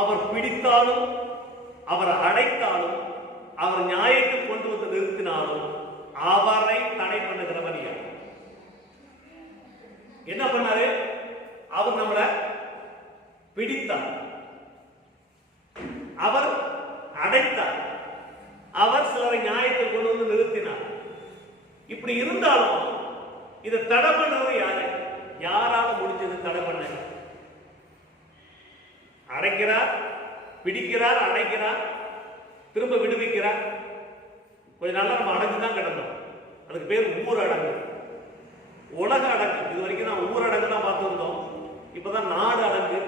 அவர் பிடித்தாலும், அவர் அடைத்தாலும், அவர் நியாயத்தில் கொண்டு வந்து நிறுத்தினாலும் அவரை தடை பண்ணுகிறவர் யார்? என்ன பண்ணாரு? அவர் நம்மளை பிடித்தார், அவர் அடைத்தார், அவர் சிலரை நியாயத்தில் கொண்டு வந்து நிறுத்தினார். இப்படி இருந்தாலும் இதை தடை பண்ணது யாரு? யாரால முடிஞ்சது தடை பண்ண? அடைக்கிறார், பிடிக்கிறார், அடைக்கிறார், திரும்ப விடுவிக்கிறார். கொஞ்ச நாளா நம்ம அடங்குதான் கிடந்தோம். அதுக்கு பேர் ஊரடங்கு, உலக அடங்கு. இது வரைக்கும் நான் ஊரடங்கு தான் பார்த்துருந்தோம். இப்பதான் நாடு அடங்கு,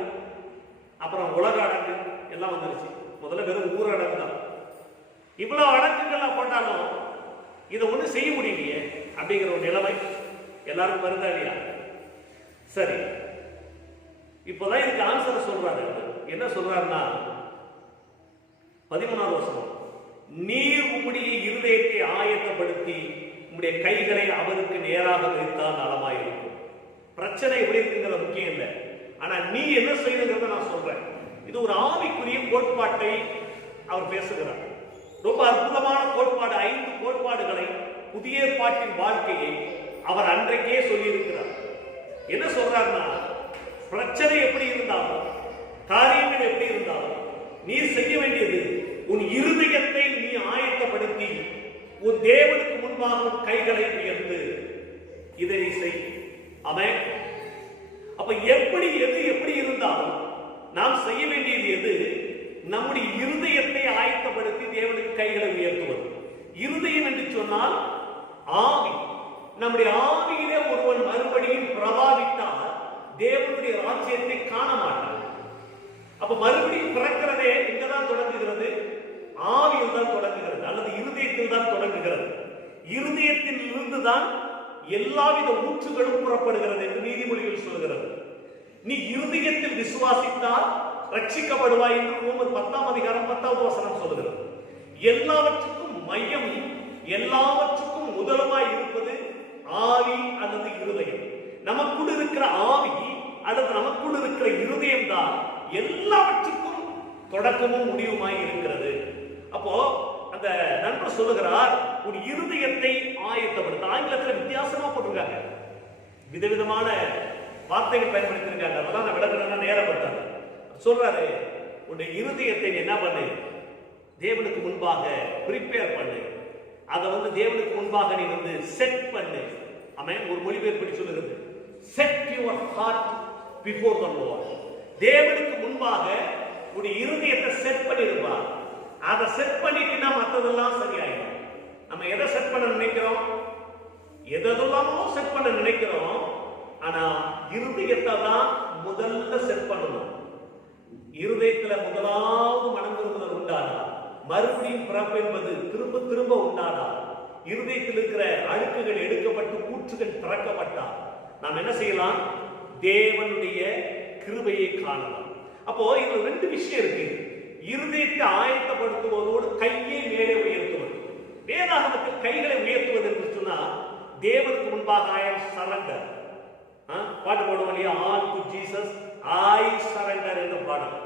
அப்புறம் உலக அடங்கு எல்லாம் வந்துருச்சு. முதல்ல வெறும் ஊரடங்கு தான். இவ்வளவு அடங்குகள் போட்டாலும் இதை ஒன்றும் செய்ய முடியலையே அப்படிங்கிற ஒரு நிலைமை எல்லாருக்கும் வருதா இல்லையா? சரி, இப்போதான் இதுக்கு ஆன்சர் சொல்றாரு. என்ன சொல்றாருன்னா 13வது வசனம், நீர் உம்முடைய இருதயத்தை ஆயத்தப்படுத்தி உம்முடைய கைகளை அவருக்கு நேராக வைத்தால் நலமாயிருக்கும். பிரச்சனை எப்படி இருக்குங்கிற முக்கியம் இல்லை, ஆனா நீ என்ன செய்யணுங்கிறத நான் சொல்றேன். இது ஒரு ஆவிக்குரிய கோட்பாட்டை அவர் பேசுகிறார். ரொம்ப அற்புதமான கோட்பாடு. 5 கோட்பாடுகளை, புதிய ஏற்பாட்டின் வாழ்க்கையை அவர் அன்றைக்கே சொல்லி இருக்கிறார். என்ன சொல்றாருன்னா, பிரச்சனை எப்படி இருந்தாலும், காரியங்கள் எப்படி இருந்தாலும், நீ செய்ய வேண்டியது உன் இருதயத்தை நீ ஆயத்தப்படுத்தி உன் தேவனுக்கு முன்பாக உன் கைகளை உயர்த்து இதை நீ செய். ஆமென். அப்ப எப்படி எது எப்படி இருந்தாலும் நாம் செய்ய வேண்டியது எது? நம்முடைய இருதயத்தை ஆயத்தப்படுத்தி தேவனுக்கு கைகளை உயர்த்துவது. இருதயம் என்று சொன்னால் ஆவி. நம்முடைய ஆவியிலே ஒருவன் மறுபடியும் பிரபாவித்தால் தேவனுடைய ராஜ்யத்தை காண மாட்டார். அப்ப மறுபடியும் பிறக்கிறதே எங்கதான் தொடங்குகிறது? ஆவியில் தான் தொடங்குகிறது, அல்லது இருதயத்தில் தான் தொடங்குகிறது. இருதயத்தில் இருந்துதான் எல்லாவித ஊற்றுகளும் புறப்படுகிறது என்று நீதிமொழிகள் சொல்கிறது. நீ இருதயத்தில் விசுவாசித்தால் ரட்சிக்கப்படுவாய் என்று ரோமர் 10ஆம் அதிகாரம் 10வது வசனம் சொல்கிறது. எல்லாவற்றுக்கும் மையம், எல்லாவற்றுக்கும் முதலமாய் இருப்பது ஆவி அல்லது இருதயம். நமக்குள் இருக்கிற ஆவி அல்லது நமக்குள் இருக்கிற இருதயம் தான் எல்லாவற்றுக்கும் தொடக்கமும் முடிவுமாய் இருக்கிறது. அப்போ அந்த நண்பர் சொல்லுகிறார், உன் இருதயத்தை ஆயத்தப்படுத்த. ஆங்கிலத்தில் வித்தியாசமா போட்டிருக்காங்க, விதவிதமான வார்த்தைகள் பயன்படுத்திருக்காங்க. அதெல்லாம் நான் விளக்குறேன்னா நேரப்பட்டாங்க. சொல்றாரு, உன்னுடைய இருதயத்தை என்ன பண்ணு? தேவனுக்கு முன்பாக ப்ரிப்பேர் பண்ணு. அதை தேவனுக்கு முன்பாக நீ செட் பண்ணு. ஆமென். ஒரு மொழிபெயர்ப்பு சொல்லுகிறது, set your heart before the Lord. தேவனுக்கு முன்பாக உன்னுடைய இருதயத்தை செட் பண்ணிடுவா. அதை செட் பண்ணிட்டீங்கன்னா மற்றதெல்லாம் சரியாயிடும். நம்ம எதை செட் பண்ண நினைக்கிறோம்? எதெல்லாமோ செட் பண்ண நினைக்கிறோம். ஆனா இருதயத்தை தான் முதல்ல செட் பண்ணணும். இருதயத்துல முதலாவது மனம் திரும்புதல் உண்டானா, மறுபடியும் பிறப்பு என்பது திரும்ப திரும்ப உண்டானா, இருதயத்தில் இருக்கிற அழுக்குகள் எடுக்கப்பட்டு கூற்றுகள் திறக்கப்பட்டால் நாம் என்ன செய்யலாம்? தேவனுடைய கிருபையை காணலாம். அப்போ இதுல 2 விஷயம் இருக்கு. இருதயத்தை ஆயத்தப்படுத்துவதோடு கையை மேலே உயர்த்துவது. வேதாகமத்தில் கைகளை உயர்த்துவது என்று சொன்னா தேவனுக்கு முன்பாக I am surrender. பாட்டு போடுவோம் இல்லையா? All to Jesus I surrender என்ற பாடம்.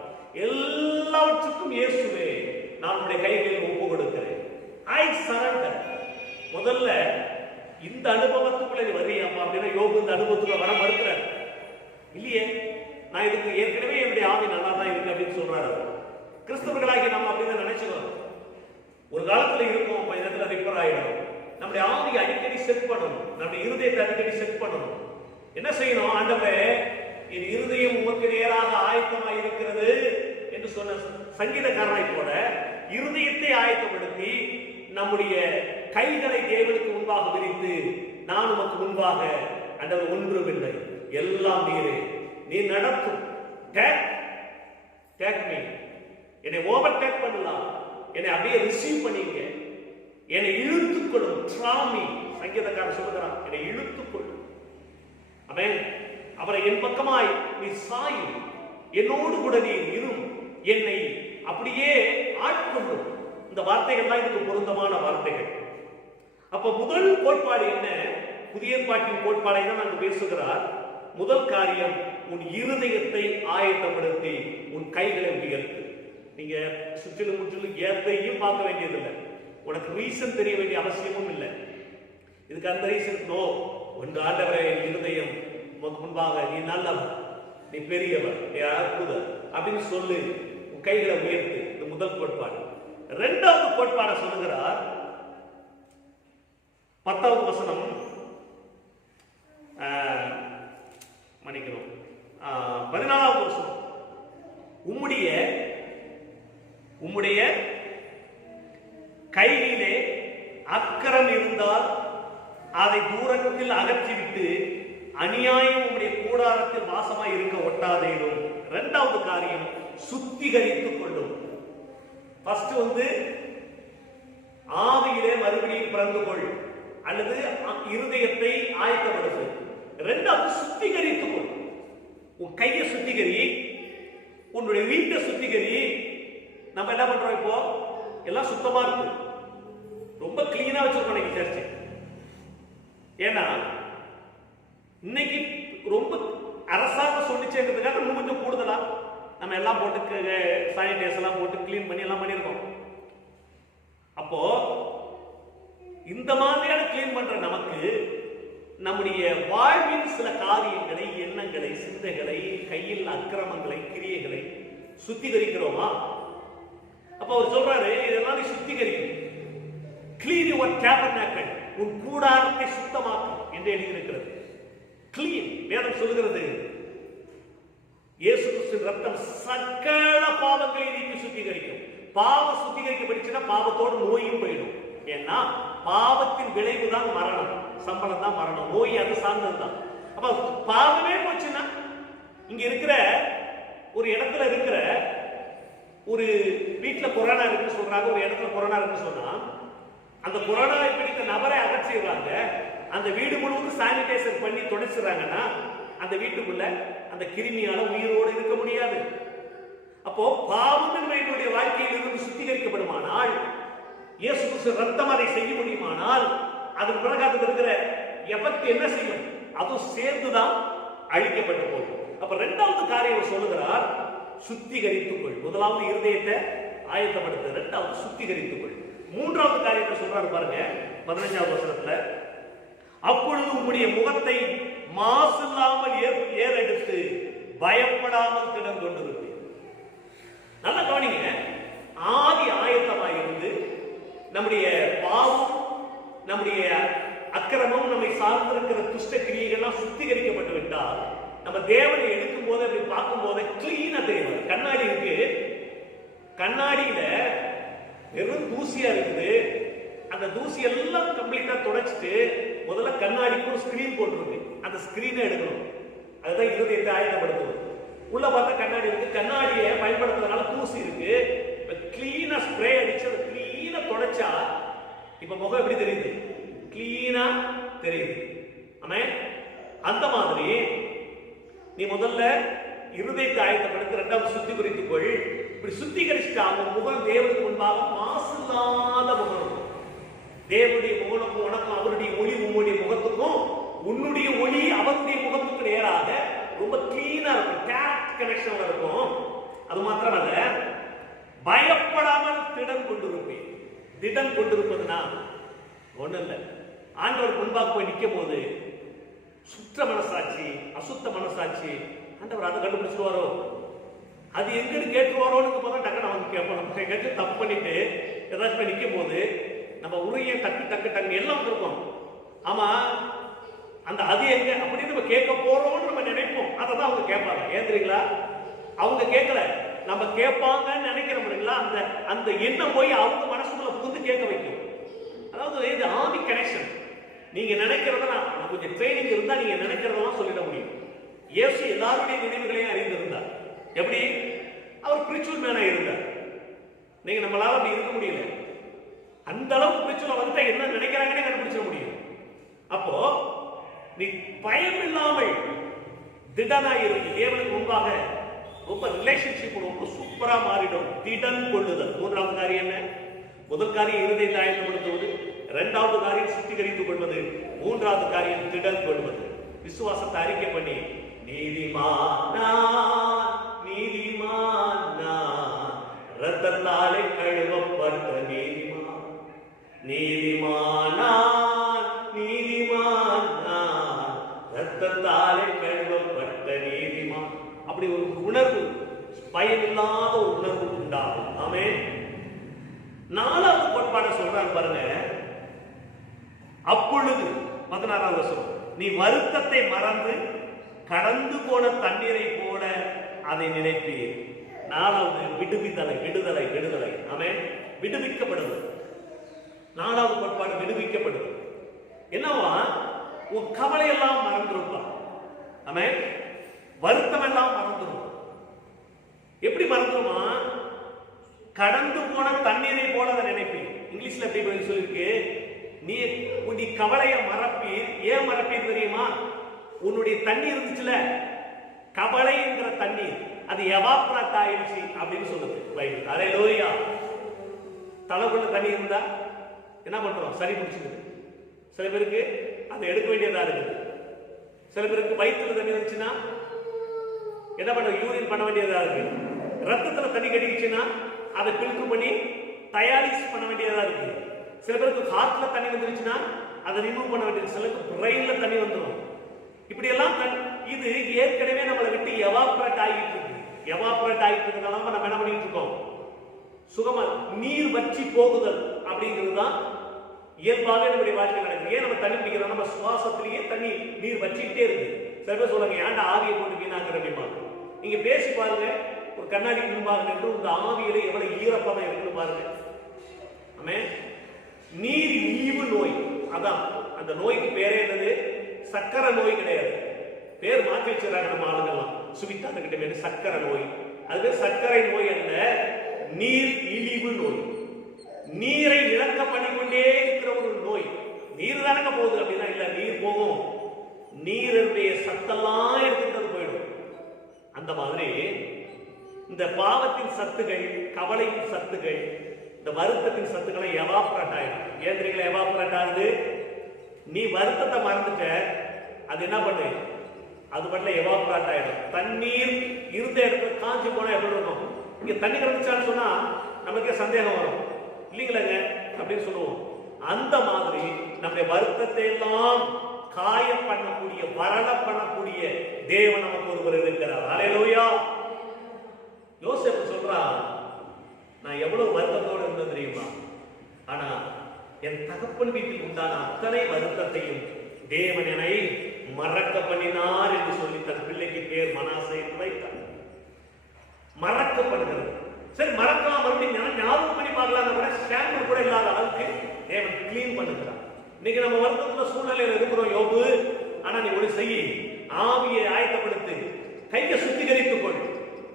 எல்லாவற்றுக்கும் இயேசுவே நான் உடைய கைகளில் ஒப்பு கொடுக்கிறேன். I surrender. முதல்ல இந்த அனுபவத்துக்குள்ள வரியாமா அப்படின்னா யோபு இந்த அனுபவத்துக்குள்ள வர மறுக்கிறார் இல்லையே. நான் இதுக்கு ஏற்கனவே என்னுடைய ஆவி நல்லா தான் இருக்கு அப்படின்னு சொல்றாரு. கிறிஸ்தவர்களாகி நம்ம அப்படிதான் நினைச்சுக்கிறோம். ஒரு காலத்துல இருக்கும், கொஞ்ச நேரத்துல ரிப்பேர் ஆயிடும். நம்முடைய ஆவியை அடிக்கடி செட் பண்ணணும், நம்முடைய இருதயத்தை அடிக்கடி செட் பண்ணணும். என்ன செய்யணும்? ஆண்டவரே, என் இருதயம் உமக்கு நேராக ஆயத்தமாக இருக்கிறது என்று சொன்ன சங்கீதக்காரனை போல இருதயத்தை ஆயத்தப்படுத்தி நம்முடைய கைகளை தேவனுக்கு முன்பாக விரித்து, நான் உமக்கு முன்பாக ஆண்டவர் ஒன்றுமில்லை, எல்லாம் நீரே, நீ நடத்தும், டேக் மீ, என்னை ஓவர் டேக் பண்ணலாம், என்னை அப்படியே ரிசீவ் பண்ணிங்க, என்னை இழுத்துக்கொள்ளும், ட்ராமி. சங்கீதக்காரர் சொல்லுகிறான், என்னை இழுத்துக்கொள்ளும். ஆமென். அவரை என் பக்கமாய் நீ சாயும், என்னோடு கூட நீ இரும், என்னை அப்படியே ஆட்கொள்ளும். இந்த வார்த்தைகள் தான் இதுக்கு பொருத்தமான வார்த்தைகள். அப்ப முதல் கோட்பாடு என்ன? புதிய ஏற்பாட்டின் கோட்பாடை தான் நாங்கள் பேசுகிறார். முதல் காரியம் உன் இருதயத்தை ஆயத்தப்படுத்தி உன் கைகளை உயர்த்து. நீங்க சுற்றிலும் முற்றிலும் எதையும் பார்க்க வேண்டியதில்லை. உனக்கு ரீசன் தெரிய வேண்டிய அவசியமும் இல்லை. இதுக்கு அந்த ரீசன் நோ. ஒன்று ஆண்டவரே, இருதயம் முன்பாக நீ நல்லவர், நீ பெரியவர், நீ அற்புதர் அப்படின்னு சொல்லு. உன் கைகளை உயர்த்து. இது முதல் கோட்பாடு. இரண்டாவது கோட்பாடை சொல்லுகிறார். 10வது வசனம், மன்னிக்கணும், 14வது வசனம். உம்முடைய கையிலே அக்கரம் இருந்தால் அதை தூரத்தில் அகற்றிவிட்டு அநியாயம் உம்முடைய கூடாரத்தில் வாசமாய் இருக்க ஒட்டாதேரும். இரண்டாவது காரியம், சுத்திகரித்துக் கொள்ளும். ஃபர்ஸ்ட் ஆவியிலே மறுபடியும் பிறந்து கொள் அல்லது இருதயத்தை ஆயத்தப்படுத்து. இரண்டாவது சுத்திகரித்துக் கொள். உன் கையை சுத்திகரி, உன்னுடைய வீட்டை சுத்திகரி. நம்ம என்ன பண்றோம்? இப்போ எல்லாம் சுத்தமா இருக்கு, ரொம்ப கிளீனா வச்சிருக்கோம் சர்ச்சு. ஏன்னா இன்னைக்கு ரொம்ப அரசாங்கம் சொல்லிச்சேங்கிறதுக்காக இன்னும் கொஞ்சம் கூடுதலா நம்ம எல்லாம் போட்டு சானிடைசர் எல்லாம் போட்டு கிளீன் பண்ணி எல்லாம் பண்ணியிருக்கோம். அப்போ இந்த மாதிரியான கிளீன் பண்ற நமக்கு நம்முடைய வாழ்வின் சில காரியங்களை, எண்ணங்களை, சிந்தைகளை, கையில் அக்கிரமங்களை, கிரியைகளை சுத்திகரிக்கிறோமா? அப்ப அவர் சொல்றாரு, இதெல்லாம் நீ சுத்திகரிக்கும். கிளீன் யுவர் டேபர்னாக்கிள், உன் கூடாரத்தை சுத்தமாக்கும் என்று எழுதியிருக்கிறது. கிளீன், வேதம் சொல்லுகிறது, இயேசு கிறிஸ்துவின் ரத்தம் சகல பாவங்களை நீக்கி சுத்திகரிக்கும். பாவம் சுத்திகரிக்கப்பட்டுச்சுன்னா பாவத்தோடு நோயும் போயிடும். ஏன்னா பாவத்தின் விளைவு தான் மரணம், சம்பளம் தான் மரணம், நோய் அது சார்ந்தது தான். அப்ப பாவமே போச்சுன்னா, இங்க இருக்கிற ஒரு இடத்துல இருக்கிற ஒரு வீட்டுல கொரோனா இருக்குன்னு சொல்றாங்க, ஒரு இடத்துல கொரோனா இருக்குன்னு சொன்னா அந்த கொரோனாவை பிடித்த நபரை அகற்றிடுறாங்க. அந்த வீடு முழுவதும் சானிடைசர் பண்ணி தொடச்சிடுறாங்கன்னா அந்த வீட்டுக்குள்ள அந்த கிருமியால உயிரோடு இருக்க முடியாது. அப்போ பாவம் என்னுடைய வாழ்க்கையில் இருந்து சுத்திகரிக்கப்படுமானால், இயேசு கிறிஸ்து ரத்தம் அதை செய்ய முடியுமானால், அதன் பிறகு அதுக்கு இருக்கிற எஃபெக்ட் என்ன செய்யும்? அதுவும் சேர்ந்துதான் அழிக்கப்பட்டு போகும். அப்ப இரண்டாவது காரியம் சொல்லுகிறார், சுத்திகரித்துக்கொள். முதலாவது இருதயத்தை ஆயத்தப்படுத்த, இரண்டாவது சுத்திகரித்துக்கொள். மூன்றாவது காரியத்தை சொல்றாரு பாருங்க 15வது வசனத்துல, அப்பொழுது உம்முடைய முகத்தை மாசில்லாமல் ஏறெடுத்து பயப்படாமல் திடம் கொண்டிருப்பீர். நல்லா கவனிங்க. ஆதி ஆயத்தமாக இருந்து நம்முடைய பாவம், நம்முடைய அக்கிரமம், நம்மை சார்ந்திருக்கிற துஷ்ட கிரியைகள்லாம் சுத்திகரிக்கப்பட்டு விட்டால் நம்ம தேவனை எடுக்கும் போது அப்படி பார்க்கும் போது கிளீனா தெரியும். கண்ணாடி இருக்கு, கண்ணாடியில வெறும் தூசியா இருக்குது. அந்த தூசி எல்லாம் கம்ப்ளீட்டா தொடச்சிட்டு முதல்ல கண்ணாடிக்கு ஒரு ஸ்கிரீன் போட்டுருக்கு. அந்த ஸ்கிரீனை எடுக்கணும். அதுதான் இருதயத்தை ஆயத்தப்படுத்துவது. உள்ள பார்த்தா கண்ணாடி இருக்கு, கண்ணாடியை பயன்படுத்துறதுனால தூசி இருக்கு. கிளீனா ஸ்ப்ரே அடிச்சு அதை கிளீனா தொடச்சா இப்ப முகம் எப்படி தெரியுது? கிளீனா தெரியுது. ஆமே, அந்த மாதிரி நீ முதல்ல இருதயத்தை ஆயத்தப்படுத்த, இரண்டாவது சுத்திகரித்துக் கொள். இப்படி சுத்திகரிச்சுட்டா அவங்க முகம் தேவனுக்கு முன்பாக மாசில்லாத முகம் இருக்கும். தேவனுடைய முகனுக்கும் உனக்கும் அவருடைய ஒளி உன்னுடைய முகத்துக்கும், உன்னுடைய ஒளி அவருடைய முகத்துக்கு நேராக ரொம்ப கிளீனா இருக்கும், டைரக்ட் கனெக்ஷன் இருக்கும். அது மாத்திரமல்ல, பயப்படாமல் திடம் கொண்டிருப்பேன். திடம் கொண்டிருப்பதுனா ஒண்ணு இல்லை, ஆண்டவர் முன்பாக போய் நிற்கும் போது சுற்ற மனசாட்சி, அசுத்த மனசாட்சி, ஆண்டவர் அதை கண்டுபிடிச்சிருவாரோ, அது எங்கன்னு கேட்டுருவாரோன்னு போதான் டக்குன்னு அவங்க கேட்போம். நம்ம எங்கேயாச்சும் தப்பு பண்ணிட்டு ஏதாச்சும் போய் நிற்கும் போது நம்ம உரிய டக்கு டக்கு டக்கு எல்லாம் இருக்கும். ஆமா, அந்த அது எங்க அப்படின்னு நம்ம கேட்க போறோம்னு நம்ம நினைப்போம். அதை தான் அவங்க கேட்பாங்க. ஏன் தெரியுங்களா? அவங்க கேட்கல, நம்ம கேட்பாங்கன்னு நினைக்கிறோம் இல்லைங்களா? அந்த அந்த எண்ணம் போய் அவங்க மனசுக்குள்ள புகுந்து கேட்க வைக்கும். அதாவது இது ஆதி கனெக்ஷன். நீங்க நினைக்கிறதெல்லாம் கொஞ்சம் ட்ரைனிங் இருந்தா நீங்க நினைக்கிறதெல்லாம் சொல்லிட முடியும். இயேசு எல்லாருடைய நினைவுகளையும் அறிந்திருந்தார். எப்படி? அவர் ஸ்பிரிச்சுவல் மேனா இருந்தார். நீங்க நம்மளால அப்படி இருக்க முடியல. அந்த அளவுக்கு ஸ்பிரிச்சுவல் வந்துட்டா என்ன நினைக்கிறாங்கன்னு கண்டுபிடிச்சிட முடியும். அப்போ நீ பயம் இல்லாமல் திடனாய் இருக்கு, தேவனுக்கு முன்பாக ரொம்ப ரிலேஷன்ஷிப் ரொம்ப சூப்பரா மாறிடும். திடன் கொள்ளுதல் மூன்றாவது காரியம் என்ன? முதல் காரியம் இருதயத்தை ஆயத்தப்படுத்துவது, இரண்டாவது காரியம் சுத்திகரித்துக் கொள்வது, மூன்றாவது காரியம் திடன் கொள்வது. விசுவாசத்தை அறிக்கை பண்ணி நீதிமான் நான், நீதிமான் நான், இரத்தத்தாலே கழுவப்பட்ட நீதிமான். நீதிமான் நான், நீதிமான் நான், இரத்தத்தாலே கழுவப்பட்ட நீதிமான். அப்படி ஒரு உணர்வு, பயமில்லாத ஒரு உணர்வு உண்டாகும். ஆமென். நாலாவது கோட்பாடை சொல்றாரு பாருங்க. அப்பொழுது 16வது வசனம், நீ வருத்தத்தை மறந்து கடந்து போன தண்ணீரை போல அதை நினைப்பீர். நாலாவது விடுவித்தலை, விடுதலை, விடுதலை. ஆமென். விடுவிக்கப்படுது. நாலாவது கோட்பாடு விடுவிக்கப்படுது. என்னவா, உன் கவலை எல்லாம் மறந்துருப்பா. ஆமென். வருத்தம் எல்லாம் மறந்துடும். எப்படி மறந்துருமா? கடந்து போன தண்ணீரை போல அதை நினைப்பீர். இங்கிலீஷ்ல எப்படி சொல்லிருக்கு, நீ கவலையை மறப்பீர். ஏன் மறப்பீர் தெரியுமா? உன்னுடைய தண்ணி இருந்துச்சுல, கவலை என்கிற தண்ணீர், அது எவாப்ரேட் ஆயிடுச்சு அப்படின்னு சொல்லுது பைபிள். அல்லேலூயா. தலைக்குள்ள தண்ணி இருந்தா என்ன பண்றோம்? சரி பிடிச்சிக்குது. சில பேருக்கு அதை எடுக்க வேண்டியதா இருக்குது. சில பேருக்கு வயிற்றுல தண்ணி இருந்துச்சுன்னா என்ன பண்ண, யூரின் பண்ண வேண்டியதா இருக்கு. ரத்தத்துல தண்ணி கட்டிடுச்சுன்னா அதை ஃபில்டர் பண்ணி டயாலிசிஸ் பண்ண வேண்டியதா இருக்கு. சில பேருக்கு ஹார்ட்ல தண்ணி வந்துருச்சுன்னா அதை ரிமூவ் பண்ண வேண்டியது. சிலருக்கு பிரெயின்ல தண்ணி வந்துடும். இப்படி எல்லாம் இது ஏற்கனவே நம்மளை விட்டு எவாப்ரேட் ஆகிட்டு இருக்கு. எவாப்ரேட் ஆகிட்டு இருக்கிறதால நம்ம என்ன பண்ணிட்டு இருக்கோம்? சுகமா நீர் வற்றி போகுதல் அப்படிங்கிறது தான் இயல்பாகவே நம்முடைய வாழ்க்கை நடக்குது. ஏன் நம்ம தண்ணி பிடிக்கிறோம்? நம்ம சுவாசத்திலேயே தண்ணி நீர் வச்சிக்கிட்டே இருக்கு. சில பேர் சொல்லுங்க, ஏன்டா ஆவியை போட்டு வீணாக்குற அப்படிமா. நீங்க பேசி பாருங்க, ஒரு கண்ணாடிக்கு முன்பாக நின்று உங்க ஆவியில எவ்வளவு ஈரப்பதம் இருக்குன்னு பாருங்க. ஆமென். நீர் இழிவு நோய், அதான் அந்த நோய்க்கு பேரே என்னது? சக்கரை நோய் கிடையாது. பேர் மாற்றி வச்சிருக்காங்க நம்ம ஆளுங்கெல்லாம். சுவித்தா கிட்ட பேரு சக்கரை நோய். அது சர்க்கரை நோய் அல்ல, நீர் இழிவு நோய். நீரை இழக்க பண்ணிக்கொண்டே இருக்கிற ஒரு நோய். நீர் தானங்க போகுது அப்படின்னா இல்ல, நீர் போகும். நீருடைய சத்தெல்லாம் எடுத்துட்டு போயிடும். அந்த மாதிரி இந்த பாவத்தின் சத்துகள், கவலையின் சத்துகள், இந்த வருத்தத்தின் சத்துக்களை எவாப்ரேட் ஆயிடும். ஏன் தெரியுங்களா எவாப்ரேட் ஆகுது? நீ வருத்தத்தை மறந்துட்ட, அது என்ன பண்ணு? அது பண்ணல எவாப்ரேட் ஆயிடும். தண்ணீர் இருந்த இடத்துல காஞ்சி போனா எப்படி இருக்கும்? இங்க தண்ணி கிடந்துச்சான்னு சொன்னா நமக்கே சந்தேகம் வரும் இல்லைங்களாங்க அப்படின்னு சொல்லுவோம். அந்த மாதிரி நம்முடைய வருத்தத்தை எல்லாம் காயம் பண்ணக்கூடிய, வரண பண்ணக்கூடிய தேவன் நமக்கு ஒருவர் இருக்கிறார். அல்லேலூயா. யோசேப்பு சொல்றான், நான் எவ்வளவு வருத்தத்தோடு இருந்தது தெரியுமா? ஆனா என் தகப்பன் வீட்டில் உண்டான அத்தனை வருத்தத்தையும் தேவன் என்னை மறக்க பண்ணினார் என்று சொல்லி தன் பிள்ளைக்கு பேர் மனாசே வைத்தார். மறக்கப்படுகிறது. சரி, மறக்கலாம், மறுபடியும் ஞாபகம் பண்ணி பார்க்கலாம் கூட ஸ்டாண்டர்ட் கூட இல்லாத அளவுக்கு தேவன் கிளீன் பண்ணுகிறார். இன்னைக்கு நம்ம வருத்தத்துல சூழ்நிலையில் இருக்கிறோம் யோபு. ஆனா நீ ஒரு செய்ய, ஆவியை ஆயத்தப்படுத்து, கையை சுத்திகரித்துக் கொள்,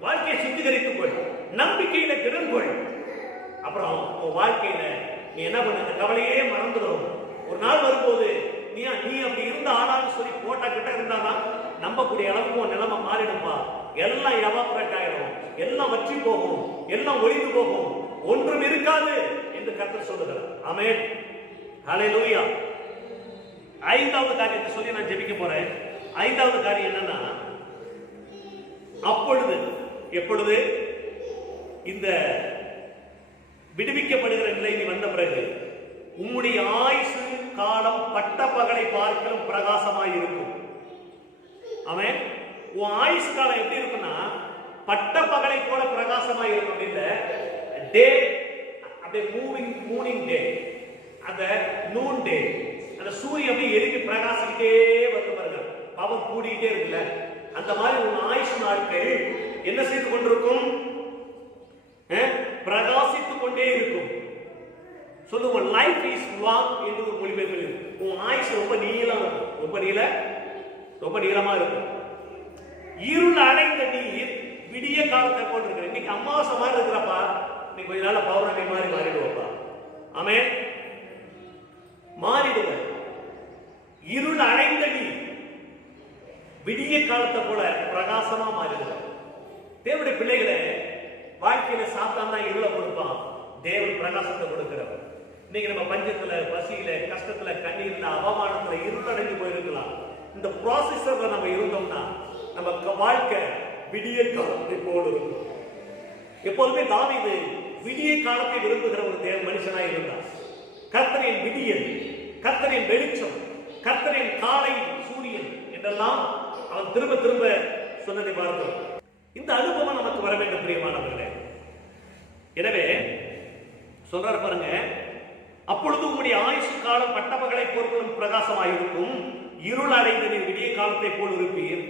வாழ்க்கையை சுத்திகரித்துக் கொள், நம்பிக்கையில திறன் கொள். அப்புறம் உன் வாழ்க்கையில நீ என்ன பண்ண, கவலையே மறந்துடும். ஒரு நாள் வரும்போது நீ அப்படி இருந்த ஆளான்னு சொல்லி போட்டா கிட்ட இருந்தாதான் நம்பக்கூடிய அளவுக்கு உன் நிலைமை மாறிடும்பா. எல்லாம் எவாபரேட் ஆயிடும், எல்லாம் வற்றி போகும், எல்லாம் ஒளிந்து போகும், ஒன்றும் இருக்காது என்று கர்த்தர் சொல்லுகிறார். ஆமென். ஹல்லேலூயா. ஐந்தாவது காரியத்தை சொல்லி நான் ஜெபிக்க போறேன். ஐந்தாவது காரியம் என்னன்னா, அப்பொழுது, எப்பொழுது இந்த விடுவிக்கப்படுகிற நிலை நீ வந்த பிறகு உம்முடைய ஆயுசு காலம் பட்ட பகலை பார்க்கலும் பிரகாசமாய் இருக்கும். ஆமென். உன் ஆயுசு காலம் எப்படி இருக்குன்னா பட்ட பகலை போல பிரகாசமாய் இருக்கும். அப்படின்ற டே அப்படியே மூவிங் டே, அந்த நூன் டே, அந்த சூரியன் அப்படியே எழுப்பி பிரகாசிக்கிட்டே வந்து பாருங்க, பவன் கூடிக்கிட்டே இருக்குல்ல. அந்த மாதிரி உன் ஆயுசு நாட்கள் என்ன செய்து கொண்டிருக்கும்? பிரகாசித்துக் கொண்டே இருக்கும். சொல்லுவோம், லைஃப் இஸ் லாங் என்று ஒரு மொழிபெயர்ப்பு. உன் ஆயுசு ரொம்ப நீளம், ரொம்ப நீளமா இருக்கும். இருள் அடைந்த நீர் விடிய காலத்தை போட்டிருக்கிற. இன்னைக்கு அமாவாசை மாதிரி இருக்கிறப்பா, நீ கொஞ்ச நாள் பௌர்ணமி மாதிரி மாறிடுவப்பா. ஆமென். மாறிடுவ. இருள் அடைந்த நீர் விடிய காலத்தை போல பிரகாசமா மாறிடுவ. தேவனுடைய பிள்ளைகளை வாழ்க்கையில சாத்தான் தான் இருளை கொடுப்பான், தேவன் பிரகாசத்தை கொடுக்கிறவர். இன்னைக்கு நம்ம பஞ்சத்துல, பசியில, கஷ்டத்துல, கண்ணீர்ல, அவமானத்துல இருளடைந்து போயிருக்கலாம். இந்த ப்ராசஸர்ல நம்ம இருந்தோம்னா நம்ம வாழ்க்கை விடிய காலத்தை போல இருக்கும். எப்போதுமே தாவீது விடிய காலத்தை விரும்புகிற ஒரு மனுஷனாய் இருந்தார். கர்த்தரின் விடியல், கர்த்தரின் வெளிச்சம், கர்த்தரின் காலை சூரியன் என்றெல்லாம் அவன் திரும்ப திரும்ப சொன்னதை பார்க்கிறோம். இந்த அனுபவம் நமக்கு வர வேண்டும் பிரியமானவர்களே. எனவே சொல்றாரு பாருங்க, அப்பொழுது உங்களுடைய ஆயுசு காலம் பட்டப்பகலை போர்க்களும் பிரகாசமாயிருக்கும், இருள் அடைந்த விடிய காலத்தை போல் இருப்பீர்,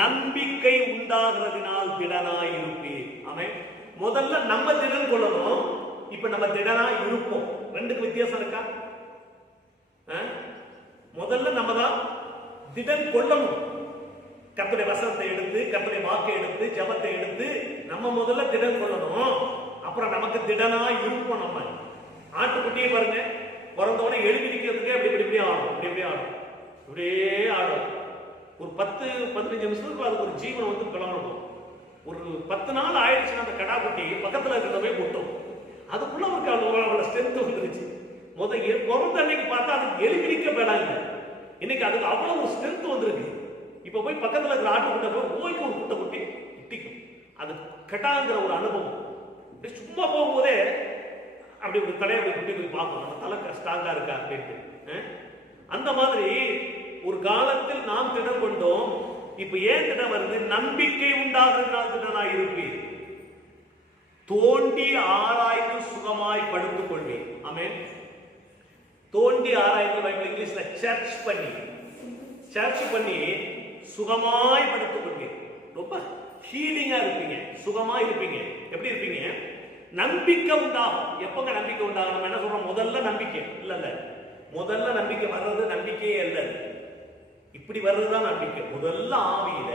நம்பிக்கை உண்டாகிறதுனால் திடனாய் இருப்பீர். ஆமென். முதல்ல நம்ம திடன் கொள்ளணும். இப்ப நம்ம திடனாய் இருப்போம். ரெண்டுக்கு வித்தியாசம் இருக்கா? முதல்ல நம்ம தான் திடன் கொள்ளணும். கர்த்தருடைய வசனத்தை எடுத்து, கர்த்தருடைய வாக்கை எடுத்து, ஜபத்தை எடுத்து நம்ம முதல்ல திடன் கொள்ளணும். அப்புறம் நமக்கு திடனாய் இருப்போம். நம்ம ஆட்டுக்குட்டியே பாருங்க, பிறந்தவனை எழுதி நிற்கிறதுக்கே அப்படி இப்படி ஆடும், இப்படி ஆடும், இப்படியே ஆடும். ஒரு 10-15 நிமிஷத்துக்கு அதுக்கு ஒரு ஜீவன் வந்து கிளம்பணும். ஒரு 10 நாள் ஆயிடுச்சுன்னா அந்த கடா குட்டி பக்கத்துல இருக்கிறதவே முட்டும். அதுக்குள்ள அவருக்கு அவ்வளவு ஸ்ட்ரென்த் வந்துருச்சு. பிறந்த அன்னைக்கு பார்த்தா அதுக்கு எழுதிக்க வேணாங்க. இன்னைக்கு அதுக்கு அவ்வளவு ஸ்ட்ரென்த் வந்திருக்கு. இப்ப போய் பக்கத்துல இருக்கிற ஆட்டுக்குட்ட போய் ஓய்க்கு ஒரு குட்டை குட்டி இட்டிக்கும். அது கெட்டாங்கிற ஒரு அனுபவம். சும்மா போகும்போதே அப்படி ஒரு தலையை குட்டி போய் பார்க்கணும், நம்ம தலை ஸ்ட்ராங்கா இருக்கா அப்படின்ட்டு. அந்த மாதிரி ஒரு காலத்தில் நாம் திடம் கொண்டோம். இப்ப ஏன் திடம் வருது? நம்பிக்கை உண்டாகிறதுனால் திடனாய் இருப்பீர், தோண்டி ஆராய்ந்து சுகமாய் படுத்துக் கொள்வீர். ஆமென். தோண்டி ஆராய்ந்து பைபிள் இங்கிலீஷ்ல சர்ச் பண்ணி சுகமாய் படுத்துக் கொள்வீர். ரொம்ப ஹீலிங்கா இருப்பீங்க, சுகமாய் இருப்பீங்க. எப்படி இருப்பீங்க? நம்பிக்கை உண்டாகும். எப்பங்க நம்பிக்கை உண்டாகும்? நம்ம என்ன சொல்றோம்? முதல்ல நம்பிக்கை இல்ல, முதல்ல நம்பிக்கை வர்றது நம்பிக்கையே இல்லை. இப்படி வர்றதுதான் நம்பிக்கை. முதல்ல ஆவியில,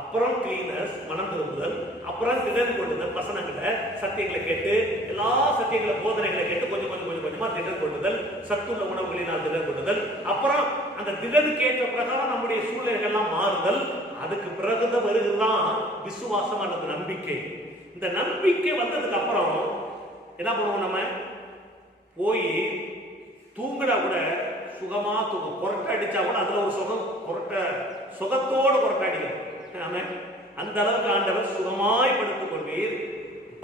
அப்புறம் கிளீனஸ் மனம் திரும்புதல், அப்புறம் திடன் கொள்ளுதல், வசனங்களை சத்தியங்களை கேட்டு, எல்லா சத்தியங்களை போதனைகளை கேட்டு கொஞ்சம் கொஞ்சமா திடன் கொள்ளுதல், சத்துள்ள உணவுகளினால் திடன் கொள்ளுதல், அப்புறம் அந்த திடனுக்கு ஏற்ற பிரகாரம் நம்முடைய சூழ்நிலைகள் எல்லாம் மாறுதல். அதுக்கு பிறகுதான் வருகிறதுதான் விசுவாசம் அல்லது நம்பிக்கை. இந்த நம்பிக்கை வந்ததுக்கு அப்புறம் என்ன பண்ணுவோம்? நம்ம போய் தூங்குனா கூட சுகமா தூங்கும். கொரட்டை அடிச்சா கூட அதுல ஒரு சுகம், சுகத்தோடு கொரட்டை அடிக்கும். அந்த அளவுக்கு ஆண்டவர் சுகமாய் படுத்துக் கொள்வீர்,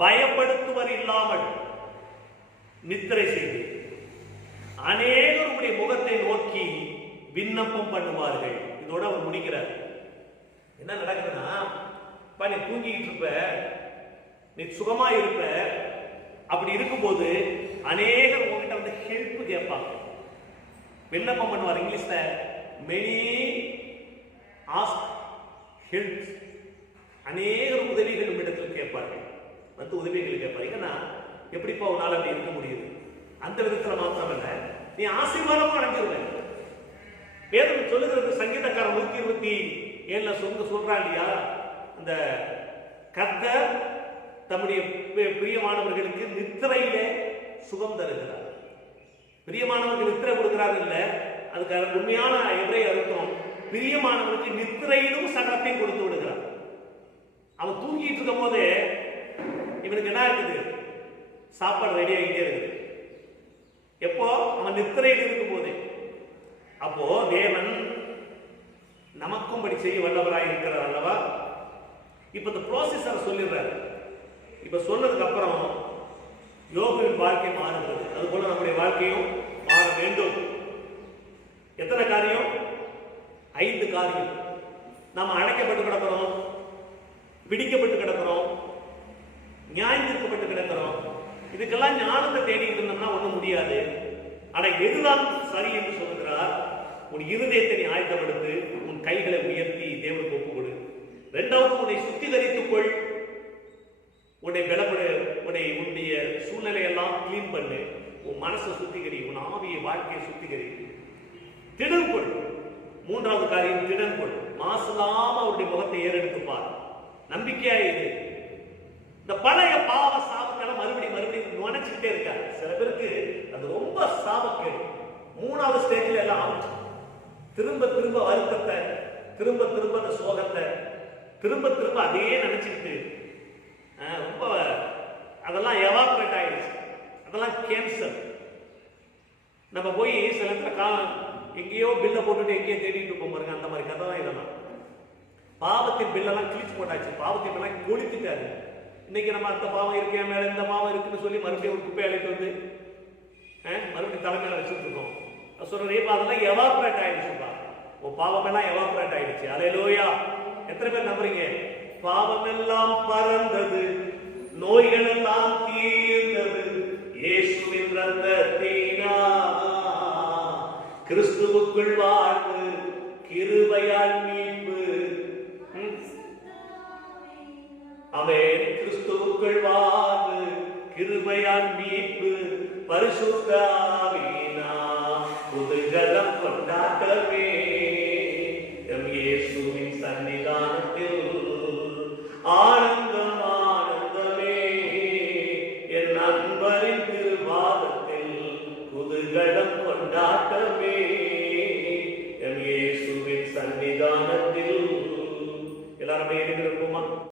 பயப்படுத்துவர் இல்லாமல் நித்திரை செய்வீர், அநேகர் உங்களுடைய முகத்தை நோக்கி விண்ணப்பம் பண்ணுவார்கள். இதோட அவர் முடிக்கிறார். என்ன நடக்குதுன்னா, நீ தூங்கிட்டு இருப்ப, நீ சுகமா இருப்ப. அப்படி இருக்கும்போது அநேகர் உங்ககிட்ட வந்து ஹெல்ப் கேட்பாங்க, விண்ணப்பம் பண்ணுவார். இங்கிலீஷ்ல many ask help. அநேகர் உதவிகள் இடத்தில் கேட்பார்கள், வந்து உதவிகள் கேட்பாங்க. எப்படிப்பா ஒரு நாள் அப்படி இருக்க முடியுது? அந்த விதத்துல மாத்திரம் இல்ல, நீ ஆசீர்வாதமா அடைஞ்சிருவேன். வேதம் சொல்லுகிறது, சங்கீதக்காரன் 127 சொல்றா இல்லையா, இந்த கர்த்தர் தம்முடைய பிரியமானவர்களுக்கு நித்திரையில சுகம் தருகிறார். பிரியமானவர்கள் நித்திரை கொடுக்கிறார் இல்ல, அதுக்கு உண்மையான எவ்வளவு அர்த்தம்? பிரியமானவர்களுக்கு நித்திரையிலும் சகலத்தையும் கொடுத்து விடுகிறார். அவன் தூங்கிட்டு இருக்கும் போதே இவனுக்கு என்ன இருக்குது? சாப்பாடு ரெடி ஆகிட்டே இருக்குது. எப்போ? அவன் நித்திரையில் இருக்கும் போதே. அப்போ தேவன் நமக்கும் படி செய்ய வல்லவராய் இருக்கிறார் அல்லவா? இப்ப இந்த ப்ராசஸர் சொல்லிடுறாரு. இப்ப சொன்னதுக்கு அப்புறம் யோபுவின் வாழ்க்கை மாறுகிறது. அதுபோல நம்முடைய வாழ்க்கையும் மாற வேண்டும். எத்தனை காரியம்? 5 காரியம். நாம் அழைக்கப்பட்டு கிடக்கிறோம், பிடிக்கப்பட்டு கிடக்கிறோம், நியாயத்திற்கப்பட்டு கிடக்கிறோம். இதுக்கெல்லாம் ஞானத்தை தேடிட்டு இருந்தோம்னா ஒண்ணும் முடியாது. ஆனா எதுதான் சரி என்று சொல்லுகிறார்? உன் இருதயத்தை நீ ஆயத்தப்படுத்து, உன் கைகளை உயர்த்தி தேவனுக்கு ஒப்பு கொடு. 2வது, உன்னை சுத்திகரித்துக் கொள், உன்னை பலப்படு, உன்னுடைய சூழ்நிலையெல்லாம் கிளீன் பண்ணு, உன் மனசை சுத்திகரி, உன் ஆவியை வாழ்க்கையை சுத்திகரி. திடன் கொள். 3வது காரியம் திடன் கொள். மாசுலாம அவருடைய முகத்தை ஏறெடுத்துப்பார். நம்பிக்கையா இரு. இந்த பழைய பாவ சாபத்தெல்லாம் மறுபடியும் நினைச்சுக்கிட்டே இருக்காங்க. சில பேருக்கு அது ரொம்ப சாபக்கேடு. 3வது ஸ்டேஜ்ல எல்லாம் திரும்ப திரும்ப வருத்தத்தை, திரும்ப திரும்ப அந்த சோகத்தை, திரும்ப திரும்ப அதே நினைச்சுக்கிட்டு ரொம்ப அதெல்லாம் எவாபரேட் ஆயிடுச்சு. அதெல்லாம் கேன்சர். நம்ம போய் சில இடத்துல எங்கேயோ பில்லை போட்டுட்டு எங்கேயோ தேடிட்டு இருப்போம் பாருங்க. அந்த மாதிரி கதை தான் இதெல்லாம். பாவத்தின் பில்லெல்லாம் கிழிச்சு போட்டாச்சு, பாவத்தின் பில்லாம் கொளுத்திட்டாரு. இன்னைக்கு நம்ம அந்த பாவம் இருக்கே மேல இந்த பாவம் இருக்குன்னு சொல்லி மறுபடியும் ஒரு குப்பை அழைத்து வந்து மறுபடியும் தலைமையில வச்சுட்டு இருக்கோம். சொல்றேன் இப்ப அதெல்லாம் எவாபரேட் ஆயிடுச்சுப்பா, உன் பாவம் எல்லாம் எவாபரேட் ஆயிடுச்சு. அல்லேலூயா. எத்தனை பேர் நம்புறீங்க? பாவம் எல்லாம் பறந்தது, நோய்கள் எல்லாம் தீர்ந்தது இயேசுவின் இரத்தத்தினால், கிறிஸ்துவுக்குள் வாழ்வு கிருபையால் மீட்பு. ஆமென். கிறிஸ்துவுக்குள் வாழ்வு கிருபையால் மீட்பு, பரிசுத்த ஆவியினால் புதுஜலம் கொண்டாட்டமே.